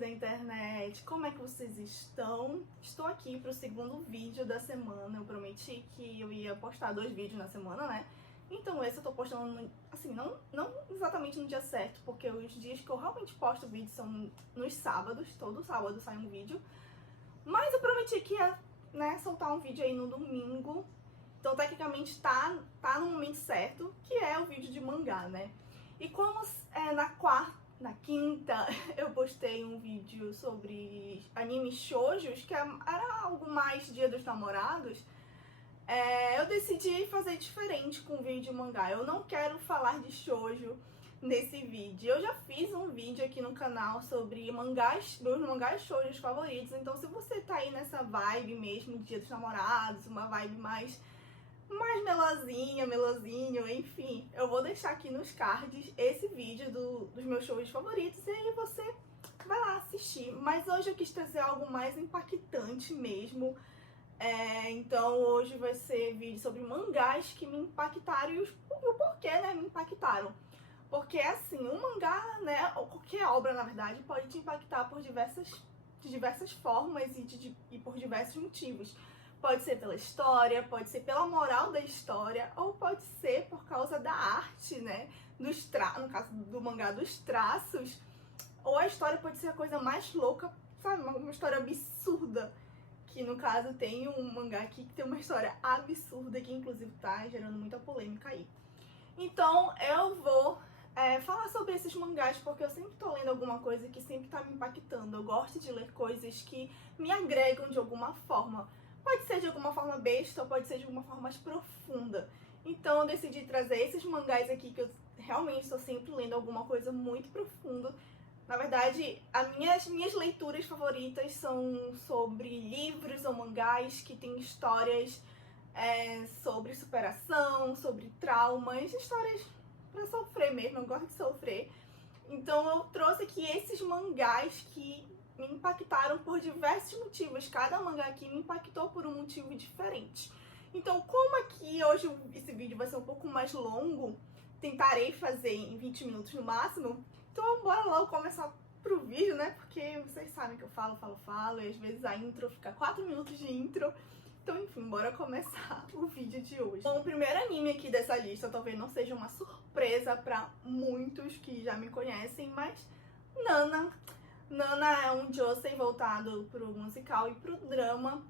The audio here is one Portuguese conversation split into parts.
da internet, como é que vocês estão? Estou aqui para o segundo vídeo da semana. Eu prometi que eu ia postar 2 vídeos na semana, né? Então esse eu tô postando, assim, não exatamente no dia certo, porque os dias que eu realmente posto vídeo são nos sábados, todo sábado sai um vídeo. Mas eu prometi que ia, né, soltar um vídeo aí no domingo. Então tecnicamente tá no momento certo, que é o vídeo de mangá, né? E como na quinta eu postei um vídeo sobre animes shoujos, que era algo mais Dia dos Namorados, eu decidi fazer diferente com o vídeo de mangá. Eu não quero falar de shoujo nesse vídeo. Eu já fiz um vídeo aqui no canal sobre mangás, meus mangás shoujos favoritos. Então se você tá aí nessa vibe mesmo de Dia dos Namorados, uma vibe mais melosinho, enfim, eu vou deixar aqui nos cards esse vídeo dos meus shows favoritos e aí você vai lá assistir. Mas hoje eu quis trazer algo mais impactante mesmo. Então hoje vai ser vídeo sobre mangás que me impactaram e o porquê, né, me impactaram. Porque assim, um mangá, né, ou qualquer obra na verdade, pode te impactar de diversas formas e por diversos motivos. Pode ser pela história, pode ser pela moral da história, ou pode ser por causa da arte, né? No caso do mangá, dos traços. Ou a história pode ser a coisa mais louca, sabe? Uma história absurda. Que no caso tem um mangá aqui que tem uma história absurda, que inclusive tá gerando muita polêmica aí. Então eu vou falar sobre esses mangás, porque eu sempre tô lendo alguma coisa que sempre tá me impactando. Eu gosto de ler coisas que me agregam de alguma forma. Pode ser de alguma forma besta, ou pode ser de alguma forma mais profunda. Então eu decidi trazer esses mangás aqui, que eu realmente estou sempre lendo alguma coisa muito profunda. Na verdade, as minhas leituras favoritas são sobre livros ou mangás que têm histórias sobre superação, sobre traumas, histórias pra sofrer mesmo, eu gosto de sofrer. Então eu trouxe aqui esses mangás que me impactaram por diversos motivos. Cada mangá aqui me impactou por um motivo diferente. Então, como aqui hoje esse vídeo vai ser um pouco mais longo, tentarei fazer em 20 minutos no máximo, então bora logo começar pro vídeo, né? Porque vocês sabem que eu falo, e às vezes a intro fica 4 minutos de intro. Então, enfim, bora começar o vídeo de hoje. Bom, o primeiro anime aqui dessa lista talvez não seja uma surpresa pra muitos que já me conhecem, mas Nana é um josei voltado pro musical e pro drama.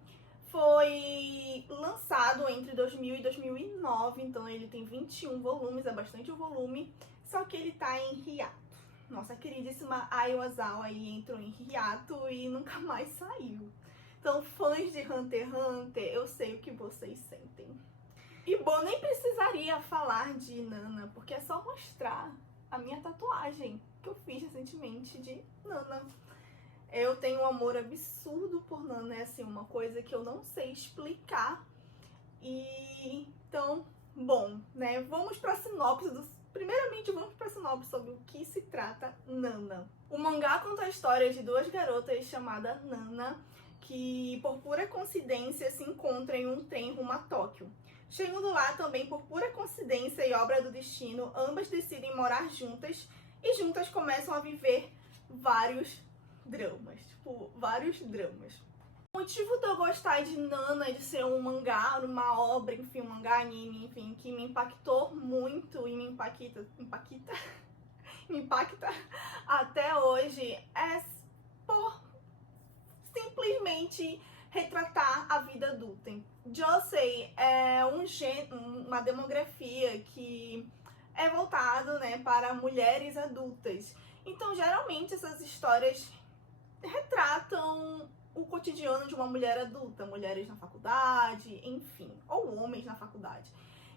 Foi lançado entre 2000 e 2009, então ele tem 21 volumes, é bastante volume, só que ele tá em hiato. Nossa queridíssima Ai Ozawa aí entrou em hiato e nunca mais saiu. Então, fãs de Hunter x Hunter, eu sei o que vocês sentem. E bom, nem precisaria falar de Nana, porque é só mostrar a minha tatuagem que eu fiz recentemente de Nana. Eu tenho um amor absurdo por Nana, é assim, uma coisa que eu não sei explicar. E então, bom, né, vamos pra sinopse Primeiramente, vamos pra sinopse sobre o que se trata Nana. O mangá conta a história de 2 garotas chamadas Nana, que por pura coincidência se encontram em um trem rumo a Tóquio. Chegando lá também, por pura coincidência e obra do destino, ambas decidem morar juntas e juntas começam a viver vários dramas. O motivo de eu gostar de Nana, de ser um mangá, uma obra, enfim, um mangá, anime, enfim, que me impactou muito e me impacta até hoje, é por simplesmente retratar a vida adulta. Josei é uma demografia que é voltado, né, para mulheres adultas. Então, geralmente, essas histórias retratam o cotidiano de uma mulher adulta, mulheres na faculdade, enfim, ou homens na faculdade.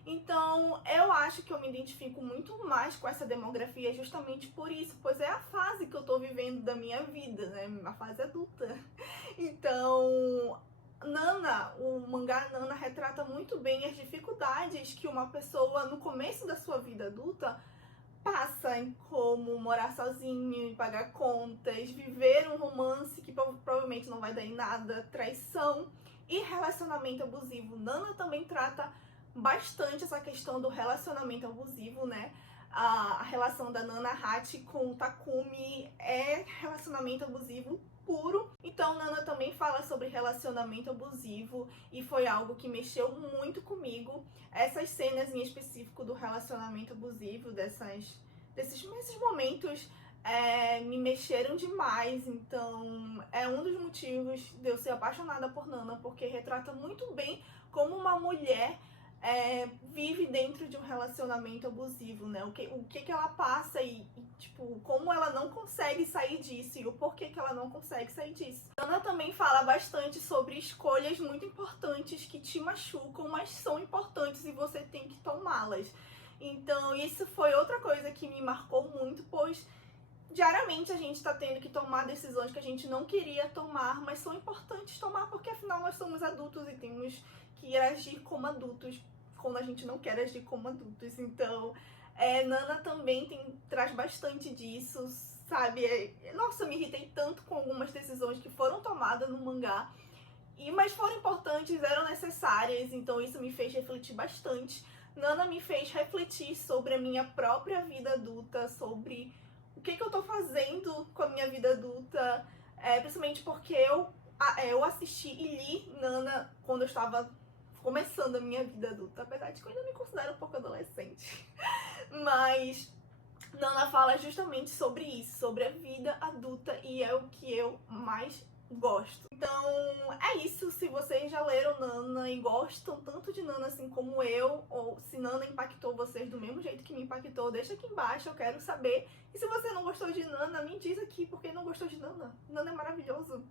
Então, eu acho que eu me identifico muito mais com essa demografia justamente por isso, pois é a fase que eu tô vivendo da minha vida, né? A fase adulta. Então, Nana, o mangá Nana retrata muito bem as dificuldades que uma pessoa no começo da sua vida adulta passa, em como morar sozinho, pagar contas, viver um romance que provavelmente não vai dar em nada, traição e relacionamento abusivo. Nana também trata bastante essa questão do relacionamento abusivo, né? a relação da Nana Hachi com o Takumi é relacionamento abusivo puro. Então Nana também fala sobre relacionamento abusivo e foi algo que mexeu muito comigo. Essas cenas em específico do relacionamento abusivo, desses momentos me mexeram demais. Então é um dos motivos de eu ser apaixonada por Nana, porque retrata muito bem como uma mulher vive dentro de um relacionamento abusivo, né? O que ela passa e, tipo, como ela não consegue sair disso e o porquê que ela não consegue sair disso. Ana também fala bastante sobre escolhas muito importantes que te machucam, mas são importantes e você tem que tomá-las. Então isso foi outra coisa que me marcou muito, pois diariamente a gente está tendo que tomar decisões que a gente não queria tomar, mas são importantes tomar porque afinal nós somos adultos e temos que agir como adultos quando a gente não quer agir como adultos. Então, Nana também traz bastante disso, sabe? Nossa, eu me irritei tanto com algumas decisões que foram tomadas no mangá, mas foram importantes, eram necessárias, então isso me fez refletir bastante. Nana me fez refletir sobre a minha própria vida adulta, sobre o que eu tô fazendo com a minha vida adulta, principalmente porque eu assisti e li Nana quando eu estava começando a minha vida adulta, apesar de que eu ainda me considero um pouco adolescente. Mas Nana fala justamente sobre isso, sobre a vida adulta, e é o que eu mais gosto. Então é isso. Se vocês já leram Nana e gostam tanto de Nana assim como eu, ou se Nana impactou vocês do mesmo jeito que me impactou, deixa aqui embaixo, eu quero saber. E se você não gostou de Nana, me diz aqui porque não gostou de Nana. Nana é maravilhoso.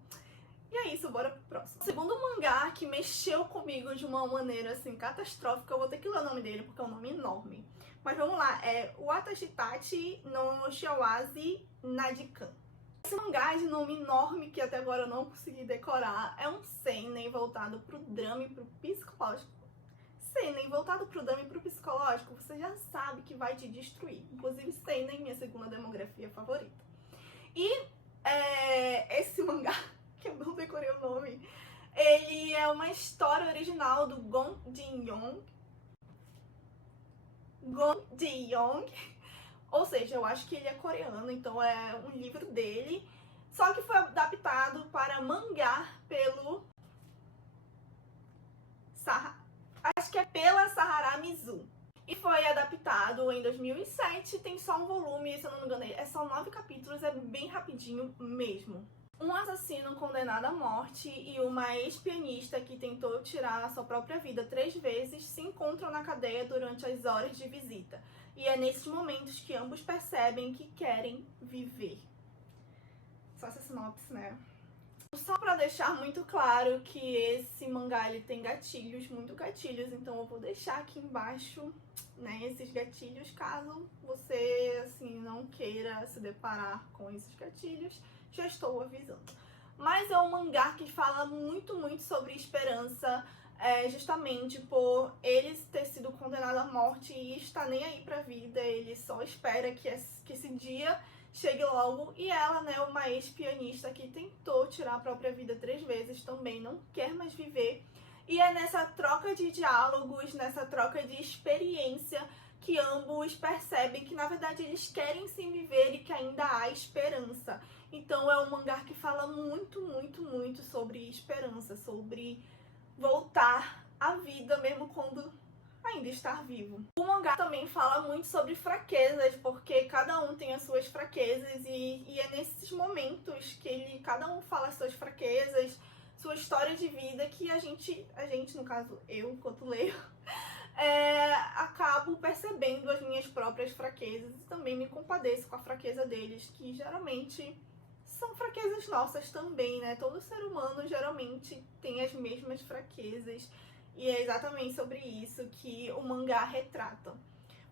E é isso, bora pro próximo. O segundo mangá que mexeu comigo de uma maneira assim catastrófica, eu vou ter que ler o nome dele porque é um nome enorme. Mas vamos lá, é Watashitachi no Shiawaze Nadikan. Esse mangá de nome enorme que até agora eu não consegui decorar é um seinen voltado pro drama e pro psicológico. Seinen voltado pro drama e pro psicológico, você já sabe que vai te destruir. Inclusive seinen, minha segunda demografia favorita. E esse mangá, que eu não decorei o nome, ele é uma história original do Gon Ji-young. Ou seja, eu acho que ele é coreano, então é um livro dele, só que foi adaptado para mangá pelo acho que é pela Sahara Mizu. E foi adaptado em 2007, tem só um volume, se eu não me engano, é só 9 capítulos, é bem rapidinho mesmo. Um assassino condenado à morte e uma ex-pianista que tentou tirar a sua própria vida 3 vezes se encontram na cadeia durante as horas de visita. E é nesses momentos que ambos percebem que querem viver. Só essa sinopse, né? Só pra deixar muito claro que esse mangá ele tem gatilhos, muito gatilhos, então eu vou deixar aqui embaixo, né, esses gatilhos, caso você, assim, não queira se deparar com esses gatilhos, já estou avisando. Mas é um mangá que fala muito, muito sobre esperança, justamente por ele ter sido condenado à morte e está nem aí pra vida, ele só espera que esse dia chegue logo. E ela, né, uma ex-pianista que tentou tirar a própria vida 3 vezes, também não quer mais viver. E é nessa troca de diálogos, nessa troca de experiência, que ambos percebem que na verdade eles querem sim viver e que ainda há esperança. Então é um mangá que fala muito, muito, muito sobre esperança, sobre voltar à vida mesmo quando ainda estar vivo. O mangá também fala muito sobre fraquezas, porque cada um tem as suas fraquezas e é nesses momentos que cada um fala as suas fraquezas, sua história de vida, que a gente, no caso eu, enquanto leio, acabo percebendo as minhas próprias fraquezas e também me compadeço com a fraqueza deles, que geralmente são fraquezas nossas também, né? Todo ser humano geralmente tem as mesmas fraquezas. E é exatamente sobre isso que o mangá retrata.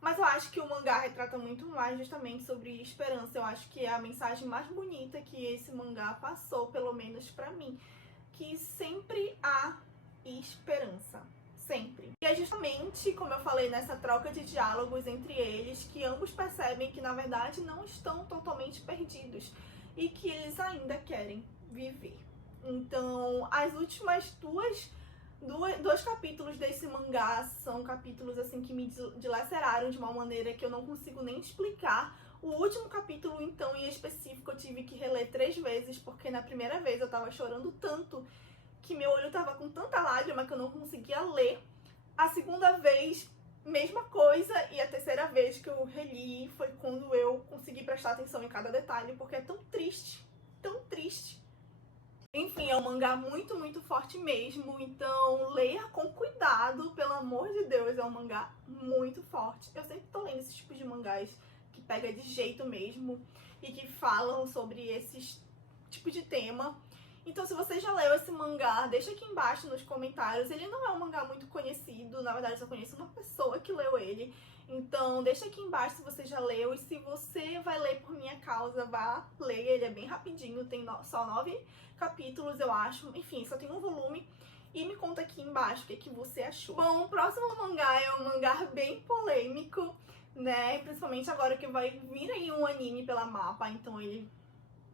Mas eu acho que o mangá retrata muito mais justamente sobre esperança. Eu acho que é a mensagem mais bonita que esse mangá passou, pelo menos pra mim. Que sempre há esperança. Sempre. E é justamente, como eu falei, nessa troca de diálogos entre eles, que ambos percebem que na verdade não estão totalmente perdidos. E que eles ainda querem viver. Então, as últimas 2 Dois capítulos desse mangá são capítulos assim que me dilaceraram de uma maneira que eu não consigo nem explicar. O último capítulo, então, em específico, eu tive que reler 3 vezes, porque na primeira vez eu tava chorando tanto que meu olho tava com tanta lágrima que eu não conseguia ler. A segunda vez, mesma coisa, e a terceira vez que eu reli foi quando eu consegui prestar atenção em cada detalhe, porque é tão triste, tão triste. Enfim, é um mangá muito, muito forte mesmo, então leia com cuidado, pelo amor de Deus, é um mangá muito forte. Eu sempre tô lendo esses tipos de mangás que pega de jeito mesmo e que falam sobre esses tipos de tema. Então, se você já leu esse mangá, deixa aqui embaixo nos comentários. Ele não é um mangá muito conhecido, na verdade eu só conheço uma pessoa que leu ele. Então, deixa aqui embaixo se você já leu, e se você vai ler por minha causa, vá ler. Ele é bem rapidinho, tem só 9 capítulos, eu acho. Enfim, só tem um volume. E me conta aqui embaixo o que você achou. Bom, o próximo mangá é um mangá bem polêmico, né? Principalmente agora que vai vir aí um anime pela Mapa, então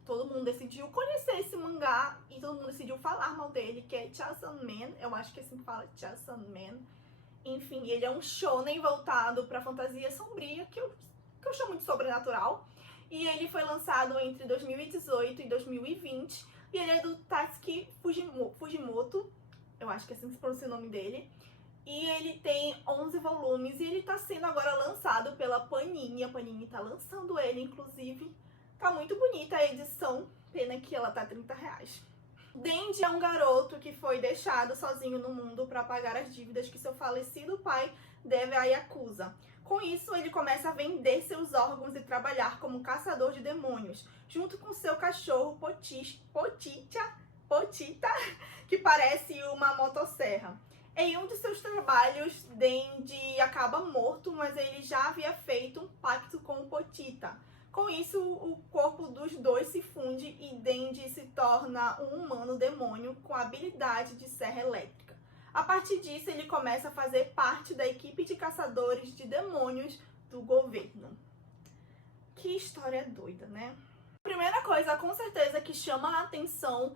todo mundo decidiu conhecer esse mangá e todo mundo decidiu falar mal dele, que é Chainsaw Man. Eu acho que assim fala, Chainsaw Man. Enfim, ele é um shonen voltado pra fantasia sombria, que eu chamo de sobrenatural. E ele foi lançado entre 2018 e 2020. E ele é do Tatsuki Fujimoto, eu acho que é assim que se pronuncia o nome dele. E ele tem 11 volumes e ele tá sendo agora lançado pela Panini. A Panini tá lançando ele, inclusive. Tá muito bonita a edição, pena que ela tá R$30. Denji é um garoto que foi deixado sozinho no mundo para pagar as dívidas que seu falecido pai deve à Yakuza. Com isso, ele começa a vender seus órgãos e trabalhar como caçador de demônios, junto com seu cachorro Potita, que parece uma motosserra. Em um de seus trabalhos, Denji acaba morto, mas ele já havia feito um pacto com o Potita. Com isso, o corpo dos dois se funde e Denji se torna um humano demônio com a habilidade de serra elétrica. A partir disso, ele começa a fazer parte da equipe de caçadores de demônios do governo. Que história doida, né? A primeira coisa, com certeza, que chama a atenção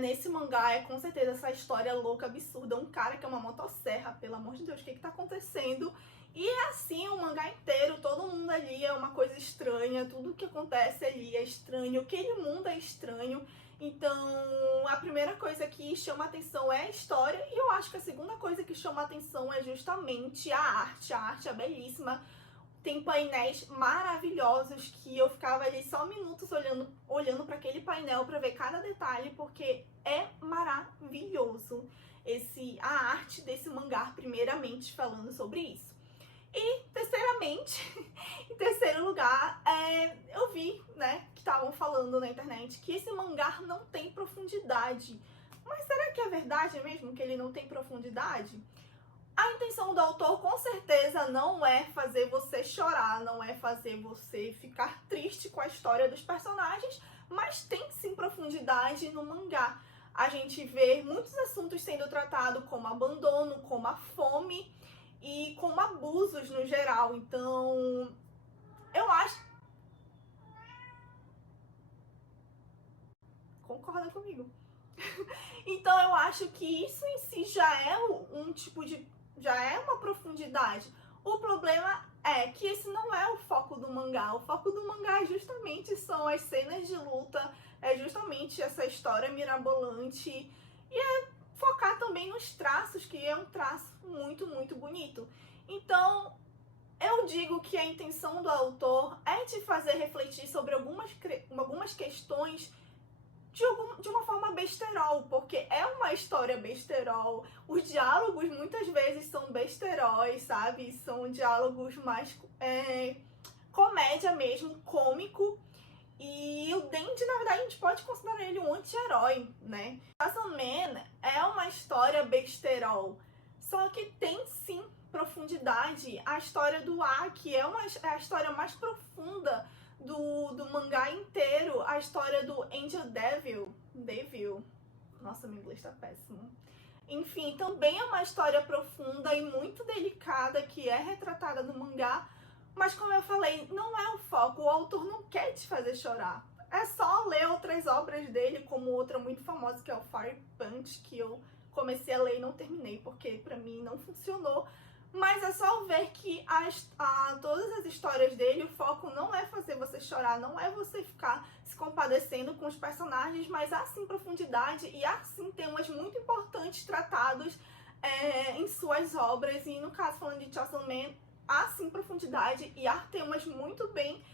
nesse mangá é com certeza essa história louca, absurda. Um cara que é uma motosserra, pelo amor de Deus, o que tá acontecendo? E é assim o mangá inteiro, todo mundo ali é uma coisa estranha, tudo que acontece ali é estranho, aquele mundo é estranho. Então, a primeira coisa que chama a atenção é a história, e eu acho que a segunda coisa que chama a atenção é justamente a arte. A arte é belíssima, tem painéis maravilhosos que eu ficava ali só minutos olhando para aquele painel para ver cada detalhe, porque é maravilhoso a arte desse mangá, primeiramente falando sobre isso. E, terceiramente, em terceiro lugar, eu vi, né, que estavam falando na internet que esse mangá não tem profundidade. Mas será que é verdade mesmo que ele não tem profundidade? A intenção do autor, com certeza, não é fazer você chorar, não é fazer você ficar triste com a história dos personagens, mas tem sim profundidade no mangá. A gente vê muitos assuntos sendo tratados, como abandono, como a fome e como abusos no geral. Então, eu acho... Concorda comigo? Então, eu acho que isso em si já é já é uma profundidade. O problema é que esse não é o foco do mangá. O foco do mangá justamente são as cenas de luta, é justamente essa história mirabolante e é focar também nos traços, que é um traço muito, muito bonito. Então, eu digo que a intenção do autor é te fazer refletir sobre algumas questões de uma forma besterol, porque é uma história besterol. Os diálogos muitas vezes são besteróis, sabe? São diálogos mais comédia mesmo, cômico. E o Denji, na verdade, a gente pode considerar ele um anti-herói, né? Chainsaw Man é uma história besterol, só que tem sim profundidade. A história do Aki é a história mais profunda do mangá inteiro. A história do Angel Devil. Nossa, meu inglês tá péssimo. Enfim, também é uma história profunda e muito delicada que é retratada no mangá. Mas como eu falei, não é o foco. O autor não quer te fazer chorar. É só ler outras obras dele, como outra muito famosa que é o Fire Punch, que eu comecei a ler e não terminei, porque pra mim não funcionou. Mas é só ver que todas as histórias dele, o foco não é fazer você chorar, não é você ficar se compadecendo com os personagens, mas há sim profundidade e há sim temas muito importantes tratados em suas obras. E no caso, falando de Chainsaw Man, há sim profundidade e há temas muito bem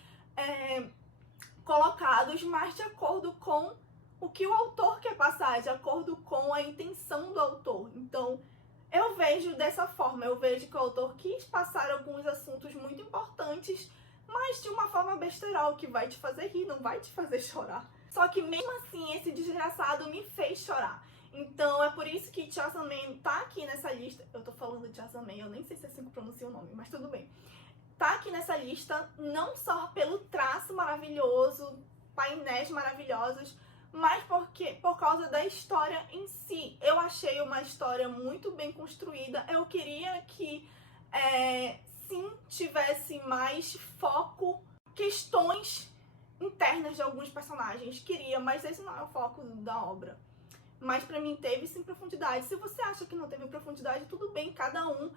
colocados, mas de acordo com o que o autor quer passar, de acordo com a intenção do autor. Então, eu vejo dessa forma, eu vejo que o autor quis passar alguns assuntos muito importantes, mas de uma forma besteirol, que vai te fazer rir, não vai te fazer chorar. Só que mesmo assim, esse desgraçado me fez chorar. Então é por isso que Chainsaw Man tá aqui nessa lista. Eu tô falando de Chainsaw Man, eu nem sei se é assim que pronuncia o nome, mas tudo bem. Tá aqui nessa lista não só pelo traço maravilhoso, painéis maravilhosos, mas por causa da história em si. Eu achei uma história muito bem construída. Eu queria que sim tivesse mais foco, questões internas de alguns personagens. Queria, mas esse não é o foco da obra. Mas pra mim teve sim profundidade. Se você acha que não teve profundidade, tudo bem, cada um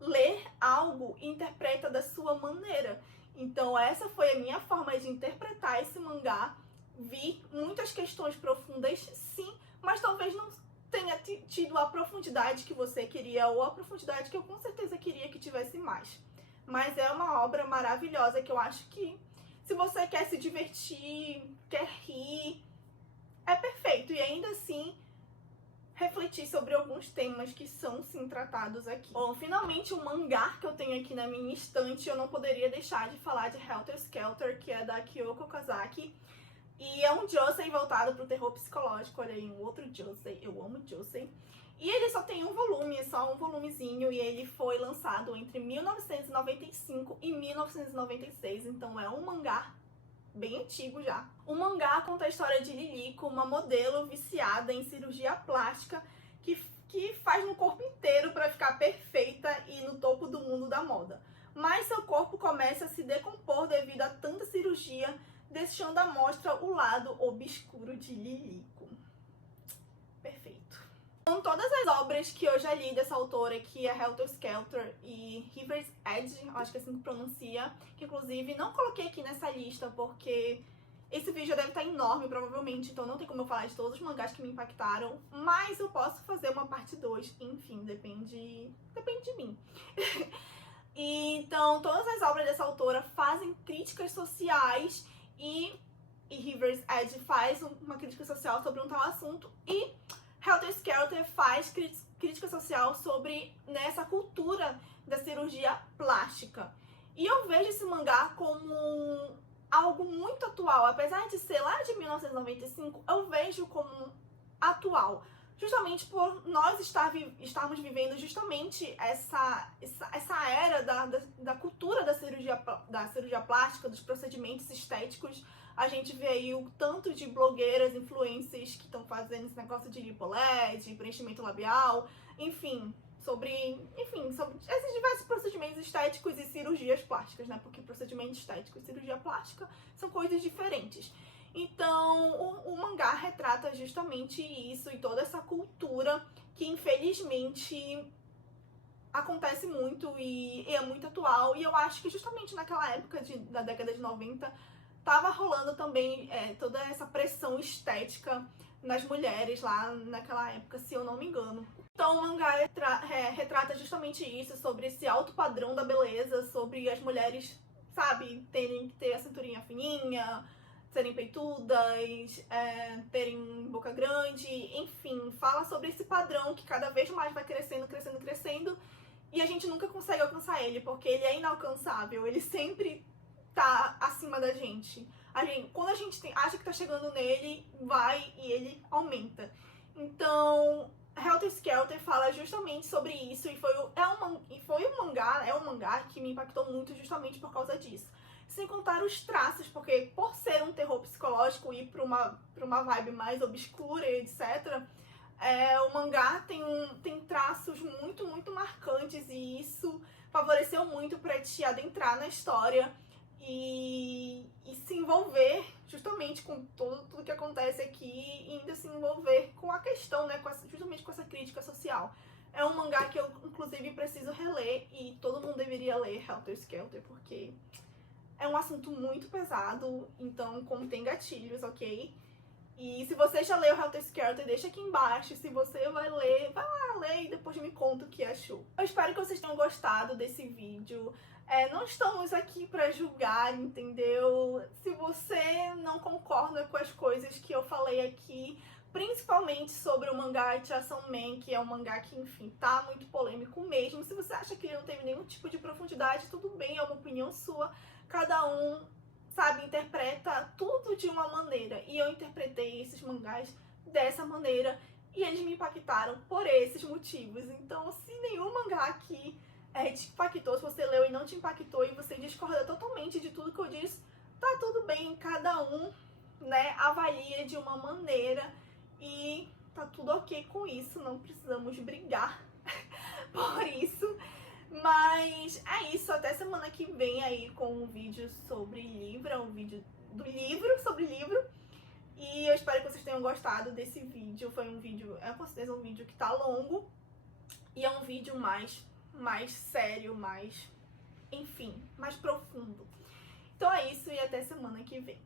lê algo e interpreta da sua maneira. Então essa foi a minha forma de interpretar esse mangá. Vi muitas questões profundas, sim, mas talvez não tenha tido a profundidade que você queria, ou a profundidade que eu com certeza queria que tivesse mais. Mas é uma obra maravilhosa que eu acho que, se você quer se divertir, quer rir, é perfeito. E ainda assim, refletir sobre alguns temas que são sim tratados aqui. Bom, finalmente um mangá que eu tenho aqui na minha estante, eu não poderia deixar de falar de Helter Skelter, que é da Kyoko Kazaki. E é um josei voltado pro terror psicológico. Olha aí, um outro josei. Eu amo josei. E ele só tem um volume, só um volumezinho. E ele foi lançado entre 1995 e 1996. Então é um mangá bem antigo já. O mangá conta a história de Liliko, uma modelo viciada em cirurgia plástica que faz no corpo inteiro para ficar perfeita e no topo do mundo da moda. Mas seu corpo começa a se decompor devido a tanta cirurgia, deixando à mostra o lado obscuro de Liliko. Perfeito. Então, todas as obras que eu já li dessa autora, que é Helter Skelter e River's Edge, acho que é assim que pronuncia, que inclusive não coloquei aqui nessa lista porque esse vídeo deve estar enorme, provavelmente, então não tem como eu falar de todos os mangás que me impactaram, mas eu posso fazer uma parte 2, enfim, depende de mim. Então, todas as obras dessa autora fazem críticas sociais e River's Edge faz uma crítica social sobre um tal assunto e Helter Skelter faz crítica social sobre essa cultura da cirurgia plástica. E eu vejo esse mangá como algo muito atual. Apesar de ser lá de 1995, eu vejo como atual. Justamente por nós estarmos vivendo justamente essa era da cultura da cirurgia plástica, dos procedimentos estéticos. A gente vê aí o tanto de blogueiras, influencers que estão fazendo esse negócio de lipoled, preenchimento labial, enfim, sobre esses diversos procedimentos estéticos e cirurgias plásticas, né? Porque procedimento estético e cirurgia plástica são coisas diferentes. Então, o mangá retrata justamente isso e toda essa cultura que, infelizmente, acontece muito e é muito atual. E eu acho que justamente naquela época da década de 90, tava rolando também toda essa pressão estética nas mulheres lá naquela época, se eu não me engano. Então o mangá retrata justamente isso, sobre esse alto padrão da beleza, sobre as mulheres, sabe, terem que ter a cinturinha fininha, serem peitudas, terem boca grande, enfim, fala sobre esse padrão que cada vez mais vai crescendo, crescendo, crescendo, e a gente nunca consegue alcançar ele, porque ele é inalcançável, ele sempre tá acima da gente. Quando a gente acha que tá chegando nele, vai e ele aumenta. Então, Helter Skelter fala justamente sobre isso e é um mangá que me impactou muito justamente por causa disso. Sem contar os traços, porque por ser um terror psicológico e pra uma vibe mais obscura e etc., o mangá tem traços muito, muito marcantes e isso favoreceu muito pra te adentrar na história e se envolver justamente com tudo que acontece aqui e ainda se envolver com a questão, né, justamente com essa crítica social. É um mangá que eu, inclusive, preciso reler e todo mundo deveria ler, Helter Skelter, porque é um assunto muito pesado, então contém gatilhos, ok? E se você já leu Helter Skelter, deixa aqui embaixo. Se você vai ler, vai lá ler e depois me conta o que achou. Eu espero que vocês tenham gostado desse vídeo. Não estamos aqui pra julgar, entendeu? Se você não concorda com as coisas que eu falei aqui, principalmente sobre o mangá Chainsaw Man, que é um mangá que, enfim, tá muito polêmico mesmo. Se você acha que ele não teve nenhum tipo de profundidade, tudo bem, é uma opinião sua. Cada um, sabe, interpreta tudo de uma maneira. E eu interpretei esses mangás dessa maneira e eles me impactaram por esses motivos. Então, se nenhum mangá aqui te impactou, se você leu e não te impactou e você discorda totalmente de tudo que eu disse, tá tudo bem, cada um, né, avalia de uma maneira e tá tudo ok com isso, não precisamos brigar por isso. Mas é isso, até semana que vem aí com um vídeo sobre livro, um vídeo do livro, sobre livro. E eu espero que vocês tenham gostado desse vídeo. Foi um vídeo, é com certeza um vídeo que tá longo. E é um vídeo mais sério, mais, enfim, mais profundo. Então é isso e até semana que vem.